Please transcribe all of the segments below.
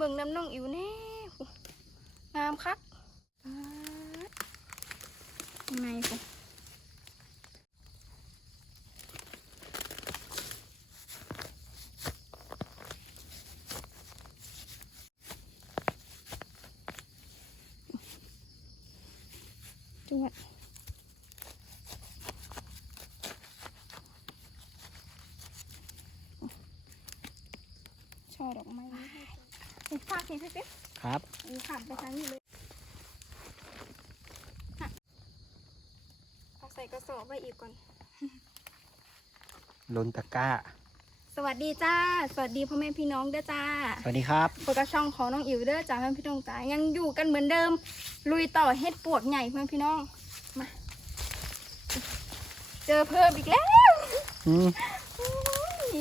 เบิ่งน้ำน้องอิ๋วแน่งามคักป๊าดข้างในกูจวดช่อดอกไม้นี่ให้เห็นภาพเห็นพี่ปิ๊บ ครับมีขับไปทางนี้เลยฮะเอาใส่กระสอบไว้อีกก่อน ลนตะกร้า สวัสดีจ้า สวัสดีพ่อแม่พี่น้องเด้อจ้าสวัสดีครับ โปรกระช่องของน้องอิ๋วเด้อจ้าเพื่อนพี่น้องจ้ายังอยู่กันเหมือนเดิม ลุยต่อเฮ็ดปวกใหญ่เพื่อนพี่น้อง มา เจอเพิ่มอีกแล้วอืมอุ้ย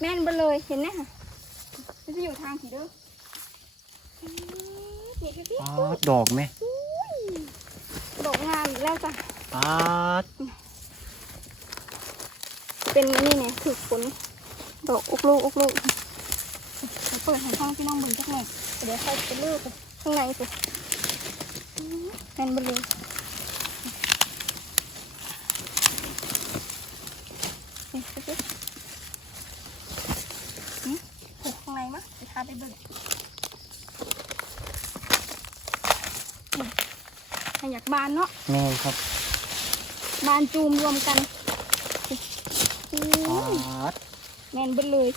แม่นไปเลยเห็นไหมคะมันจะอยู่ทางผีเด้ออืมนี่พี่พี่ ปาดดอกไหมดอกงามอีกแล้วจ้ะปาดเป็นนี่ไงถือฝนดอกอุกลูกอุกลูกเดี๋ยวเปิดให้ห้องพี่น้องเบิ่งจักหน่อยเดี๋ยวค่อยไปเลือกข้างในสิอืมแน่นไปเลยนี่ไปสิอืมโอ้ข้างในมะไปทาไปเบิ่งนี่ ให้อยากบานเนาะแม่นครับบานจูมรวมกันอืมปาดแมนเบิดเลย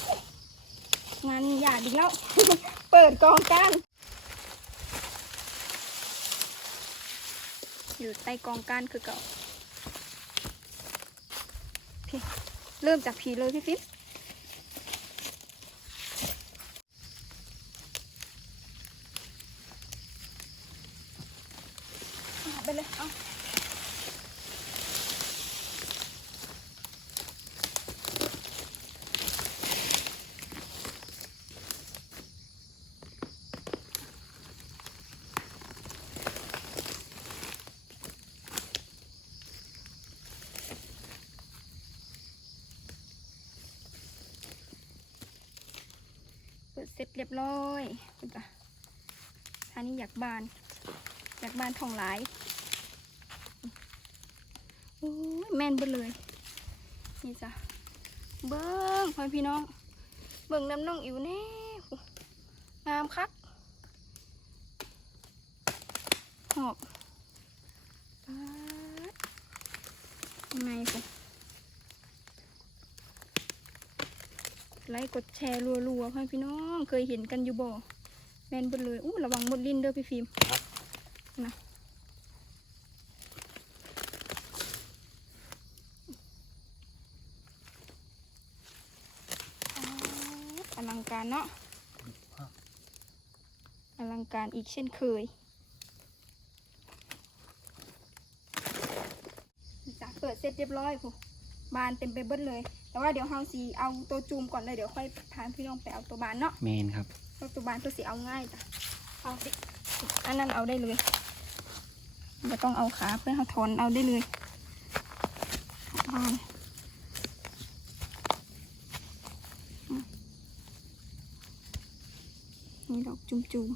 งานหยาดอีกแล้ว เปิดกองก้านอยู่ใต้กองก้านคือเก่าพี่เริ่มจากผีเลยพี่ฟิปเอาไปเลยเอา เปิดเส ร็จเรียบร้อยคุณจ้ะท่านี้อยากบาน อยากบานทองหลายโอ้ยแม่นเบิดเลย นี่จ้ะ เบิ้งพ่อพี่น้อง เบิ้งน้ำน้องอิ๋วแน่โอ้งามคักหอบป๊าดข้างในสิ ไลค์กดแชร์รัวๆให้พี่น้องเคยเห็นกันอยู่บ่แมนเบดเลยอู้ระวังหมดลิ้นเด้อพี่ฟิล์มนะป๊าดอลังการเนาะอลังการอีกเช่นเคยจ้ะเปิดเสร็จเรียบร้อยผู้บานเต็มไปเบิดเลย แต่ว่าเดี๋ยวเฮาสีเอาตัวจูมก่อนเลยเดี๋ยวค่อยพาพี่น้องไปเอาตัวบานเนาะแม่นครับเพราะตัวบานตัวสีเอาง่ายจ้ะเอาสิอันนั้นเอาได้เลยไม่ต้องเอาขาเพื่อเขาถอนเอาได้เลยบานอืมนี่ดอกจุมจูม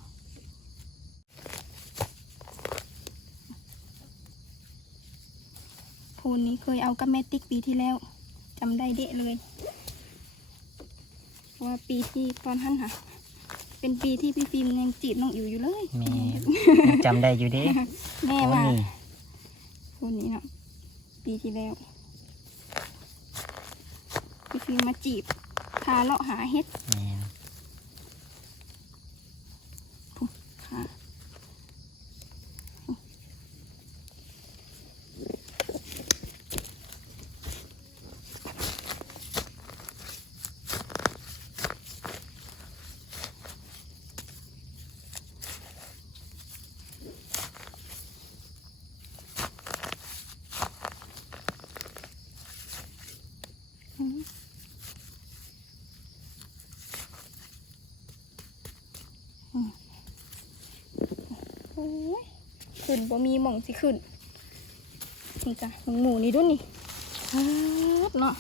โพนนี้เคยเอากับแมติกปีที่แล้ว จำได้เดะเลยเพราะว่าปีที่ตอนท่านค่ะ เป็นปีที่พี่ฟิล์มยังจีบน้องอิ๋วอยู่เลยแม่ยังจำได้อยู่เด้แม่โอ้ว่านี่คนนี้เนาะปีที่แล้วพี่ฟิล์มมาจีบพาเลาะหาเฮ็ดแม่นค่ะ ขึ้นบ่มีหม่องสิขึ้นนี่จ้ะหมูนี่ด้วยนี่ฮัดเนาะ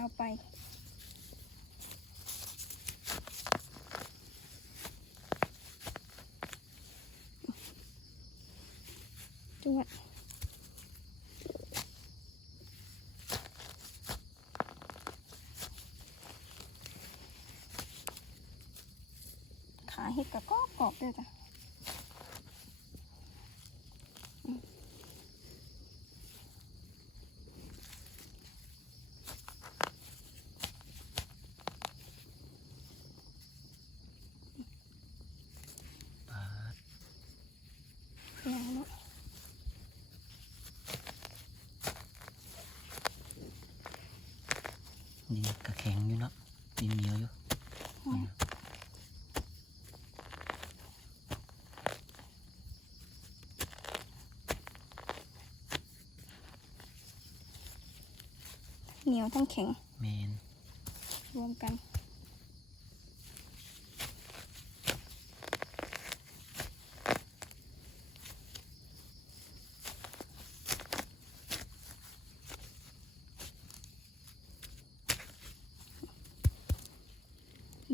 าวไป จวยขาเห็ดกับก็กรอบด้วยจ้ะอืมเอาเนาะ ดินกระแข็งอยู่เนาะดินเหนียวอยู่ เหนียวทั้งแข็งแมนรวมกัน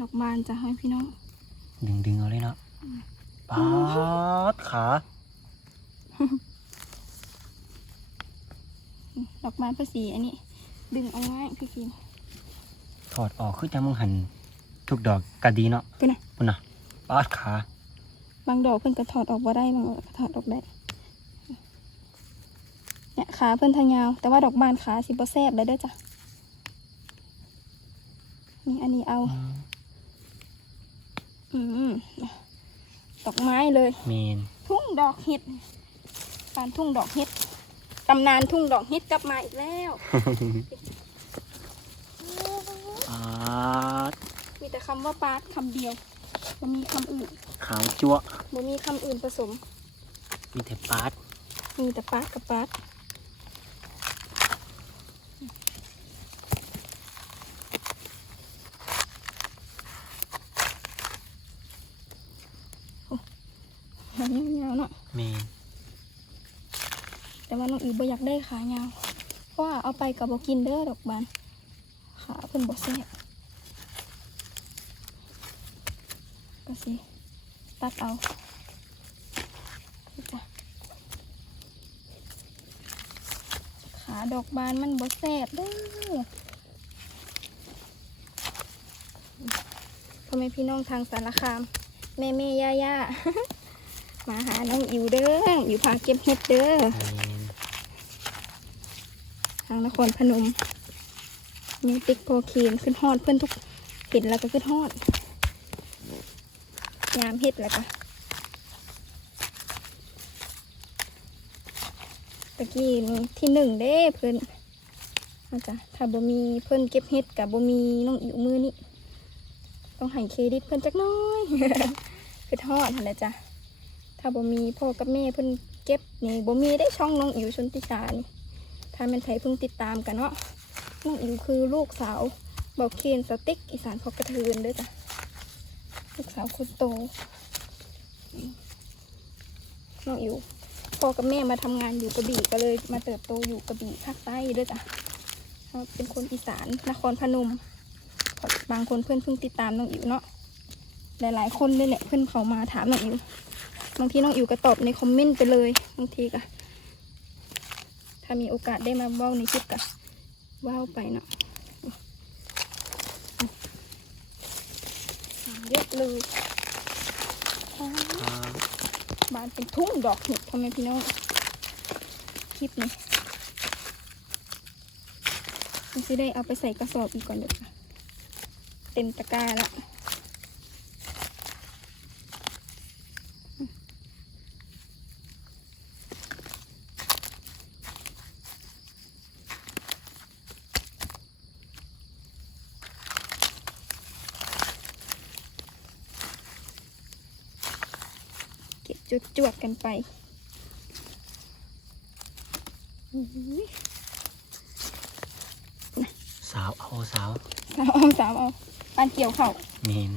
ดอกบานจะให้พี่น้อง ดึงดึงเอาเลยเนาะปาดขา ดอกบานภาษีอันนี้ ดึงเอาง่ายพี่กินถอดออกคือจะมึงหันทุกดอกกะดีเนาะก็นะปุ่นนะปาดขา บางดอกเพิ่นก็ถอดออกบ่ได้บางดอกก็ถอดออกได้เนี่ยขาเพิ่นทางยาว แต่ว่าดอกบานขาสิบ่แซบเลยเด้อจ้ะนี่อันนี้เอา อืมดอกไม้เลยแมนทุ่งดอกเห็ดปานทุ่งดอกเห็ด ตำนานทุ่งดอกเห็ดกลับมาอีกแล้ว ปาดมีแต่คำว่าปาดคำเดียวบ่มีคำอื่นขาวจั่วบ่มีคำอื่นผสม มีแต่ปาดมีแต่ปาดกับปาดโอ้ยยาวๆเนาะแมนแต่ ว่าน้องอีบ่อยากได้ขายาวเพราะว่าเอาไปกับบ่กินเด้อดอกบานขาเพิ่นบ่แซ่บก็สิตัดเอาจ้ะขาดอกบานมันบ่แซ่บเด้อพ่อแม่พี่น้องทางสารคาม แม่แม่ย่าย่ามาหาน้องอิวเด้ออยู่พาเก็บเห็ดเด้อ ทางนครพนม มีติ๊กโพคีนขึ้นฮอดเพื่อนทุกเห็นแล้วก็ขึ้นฮอด ยามเห็ดแล้วก็ตะกี้นี่ที่หนึ่งเด้เพื่อนอาจ้ะถ้าบ่มีเพื่อนเก็บเห็ดกับบ่มีน้องอิ๋วมือนี่ต้องให้เครดิตเพื่อนจักน้อยคือทอดนะจ้ะถ้าบ่มีพ่อกับแม่เพื่อนเก็บนี่บ่มีได้ช่องน้องอิ๋วชนติชานี่ ถ้าเป็นไทยเพิ่งติดตามกันเนาะน้องอิ๋วคือลูกสาวบอกเคนสติ๊กอีสานพอกระเทือนด้วยจ้ะลูกสาวคนโตน้องอิ๋วพ่อกับแม่มาทำงานอยู่กระบี่ก็เลยมาเติบโตอยู่กระบี่ภาคใต้ด้วยจ้ะเขาเป็นคนอีสานนครพนม บางคนเพื่อนเพิ่งติดตามน้องอิ๋วเนาะหลายๆคนเลยแหละเพื่อนเขามาถามน้องอิ๋วบางทีน้องอิ๋วก็ตอบในคอมเมนต์ไปเลยบางทีก็ ถ้ามีโอกาสได้มาว้าวในคลิปกับว้าวไปเนาะเยอะเลยบานเป็นทุ่งดอกเห็ดทำไมพี่น้องคลิปนี้มันจะได้เอาไปใส่กระสอบอีกก่อนเดี๋ยวเต็มตะกร้าแล้ว จุดจวดๆกันไปอื้อหือสาวเอาสาว สาวเอาสาวเอาปานเกี่ยวเข่าแมน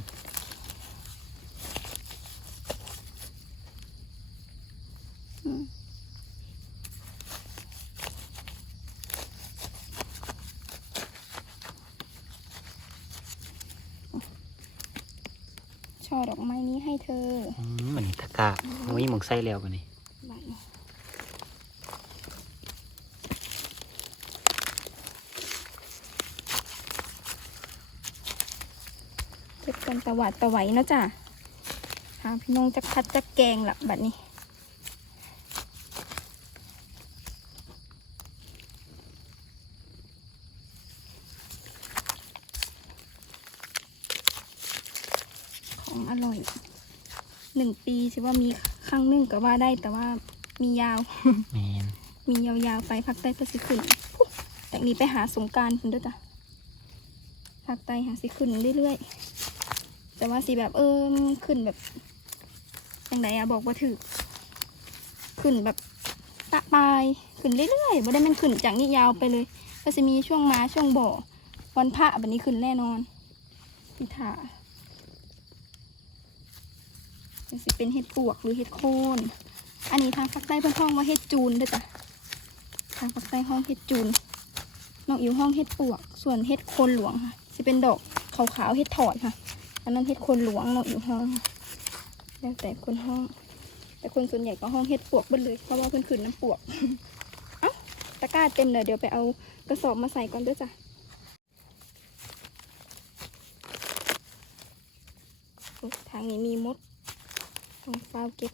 ช่อดอกไม้นี้ให้เธออืมมันนี่ตะกร้าโอ้ยหมองไส้แล้วกันนี่บัดนี้เก็บกันตะหวัดตะไหวเนาะจ้ะหาพี่น้องจะคัดจะแกงละบัดนี้ ของอ ร่อยหนึ่งปีสิว่ามีครั้งหนึ่งก็ว่าได้แต่ว่ามียาว แมนมียาวๆไปภาคใต้เพื่อสิขึ้นปุ๊บจากนี้ไปหาสงกรารคุณด้วยจ้ะภาคใต้หาสิขึ้นเรื่อยๆ แต่ว่าสิแบบเออขึ้นแบบยังไงอะบอกว่าถือขึ้นแบบปะปลายขึ้นเรื่อยๆบ่ได้แมันขึ้นจากนี้ยาวไปเลย ก็จะมีช่วงมาช่วงบ่อวันพระแบบนี้ขึ้นแน่นอนพิธา จะสิเป็นเห็ดปวกหรือเห็ดโคนอันนี้ทางภาคใต้เพิ่อนห้องว่าเห็ดจูนด้อจ้ะทางภาคใต้ห้องเห็ดจูนน้องอิ๋วห้องเห็ดปวก ส่วนเห็ดโคนหลวงค่ะจะเป็นดอกขาวๆเห็ดถอดค่ะอันนั้นเห็ดโคนหลวงน้องอิ๋วห้องแล้วแต่คนห้อง แต่คนส่วนใหญ่ก็ห้องเห็ดปวกเบิดเลย เพราะว่าเพิ่นขึ้นน้ำปวกเอ้าตะกร้าเต็มเลยเดี๋ยวไปเอากระสอบมาใส่ก่อนด้วยจ้ะทางนี้มีมด ต้องเฝ้าเก็บ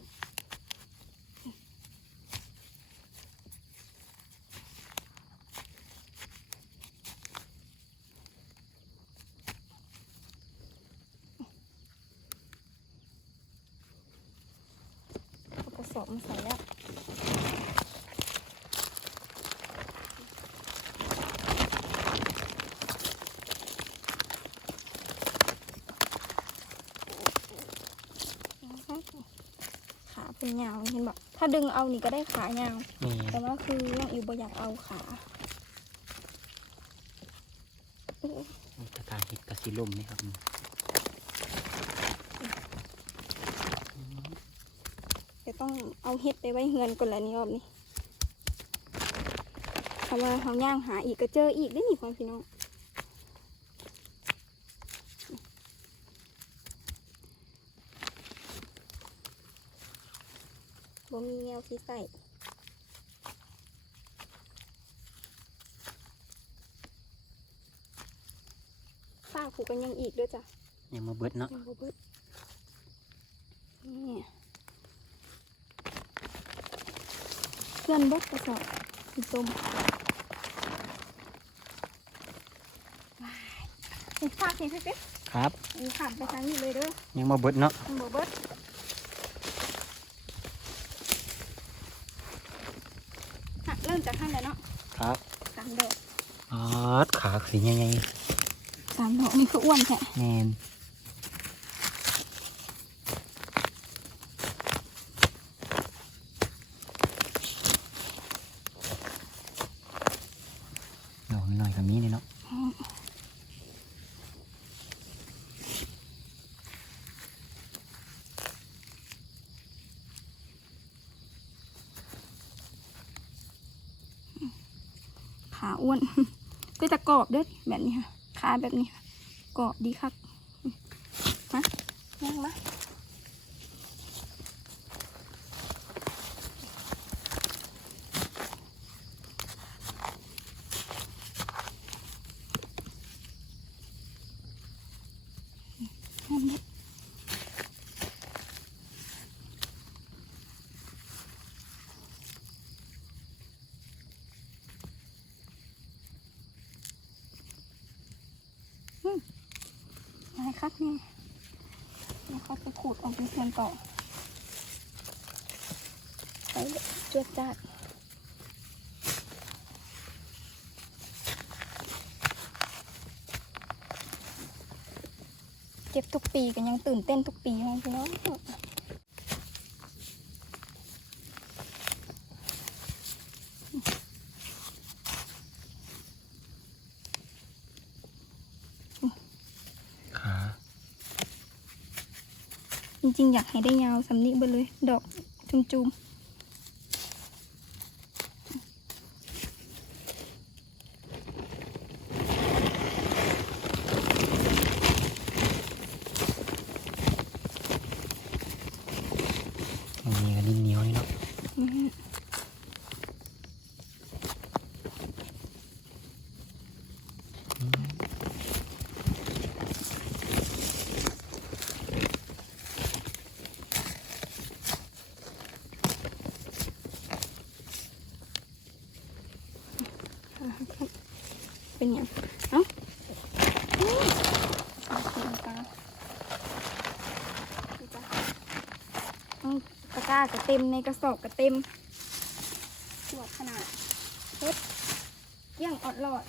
เอากระสอบมาใส่แล้วขา เป็นยาวเห็นบอกถ้าดึงเอานี่ก็ได้ขายาวแมนแต่ว่าคือน้องอิวบ่อยากเอาขาโอ้ตะกร้าเห็ดกระสีลมนี่ครับเดี๋ยวต้องเอาเฮ็ดไปไว้เฮือนก่อนละนี่รอบนี้เพราะว่าเขาย่างหาอีกก็เจออีกได้อนี่พ่อพี่น้อง บ่มีแนวที่ใส่ฝ้าผูกกันยังอีกด้วยจ้ะยังมาเบิดเนาะยังบ่เบิดนี่เพื่อนบดกระสอบสีส้มว้ายเห็นฝากเห็นเป๊ะครับๆมีขับไปทางนี้เลยเด้อยังมาเบิดเนาะยังบ่เบิดฮะเริ่มจากข้างไหนเนาะครับสามดอกอ๋อขาสีใหญ่สามดอกนี่คืออ้วนแท้ๆแมนดอกหน่อยๆกับนี้เลยเนาะ ขาอ้วน ก็จะกรอบด้วยแบบนี้ค่ะขาแบบนี้ค่ะกรอบดีคับมาย่างมาน้ำเม็ดอะไร ครับนี่แล้วเขาจะขูดออกเป็นส่วนต่อไปจวดจัดเก็บทุกปีกันยังตื่นเต้นทุกปีเลยพี่น้อง จริงๆ อยากให้ได้ยาวสำนิไปเลย ดอกจุม ร้าก็เต็มในกระสอบก็เต็มสวดขนาดเฮ็ดเกี่ยงออดหลอด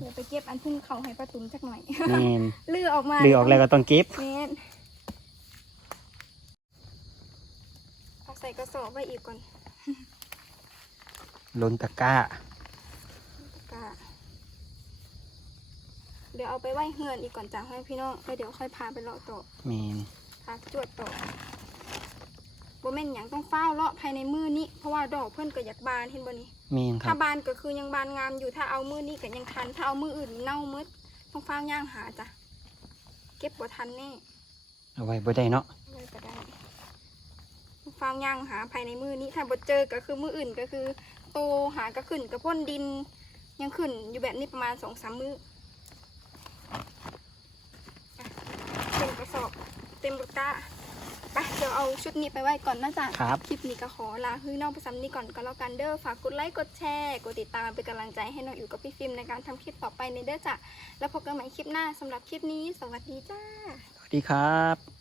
เดี๋ยวไปเก็บอันพุ่งเขาให้ประตุมจักหน่อยแม่นลือออกมาลือออกแล้วก็ต้องเก็บแม่นเอาใส่กระสอบไว้อีกก่อนล้นตะกร้ากะเดี๋ยวเอาไปไว้เฮือนอีกก่อนจ้ะให้พี่น้องแล้วเดี๋ยวค่อยพาไปเลาะต่อแม่นพาจวดต่อ บ่แม่นหยังต้องเฝ้าเลาะภายในมือนี้เพราะว่าดอกเพิ่นก็อยากบานเห็นบ่นี่แม่นคถ้ารับบานก็คือยังบานงามอยู่ถ้าเอามือนี้ก็ยังทันถ้าเอามืออื่นเน่ามืดต้องเฝ้าย่างหาจ้ะเก็บบ่ทันแน่เอาไว้บ่ได้เนาะเลยก็ได้ต้องเฝ้าย่างหาภายในมือนี้ถ้าบ่เจอก็คือมืออื่นก็คือ โตหาก็ขึ้นกระพ่นดิน ยังขึ้นอยู่แบบนี้ประมาณสองสามมืออะเต็มกระสอบ เต็มรถกะ ไปเดี๋ยวเอาชุดนี้ไปไว้ก่อนนะจ๊ะครับ คลิปนี้ก็ขอลาฮื้อน้องไปซ้ำนี้ก่อนก็แล้วกันเด้อฝากกดไลค์กดแชร์กดติดตามเป็นกำลังใจให้น้องอยู่กับพี่ฟิล์มในการทำคลิปต่อไปในเด้อจ้ะแล้วพบกันใหม่คลิปหน้าสำหรับคลิปนี้ สวัสดีจ้า สวัสดีครับ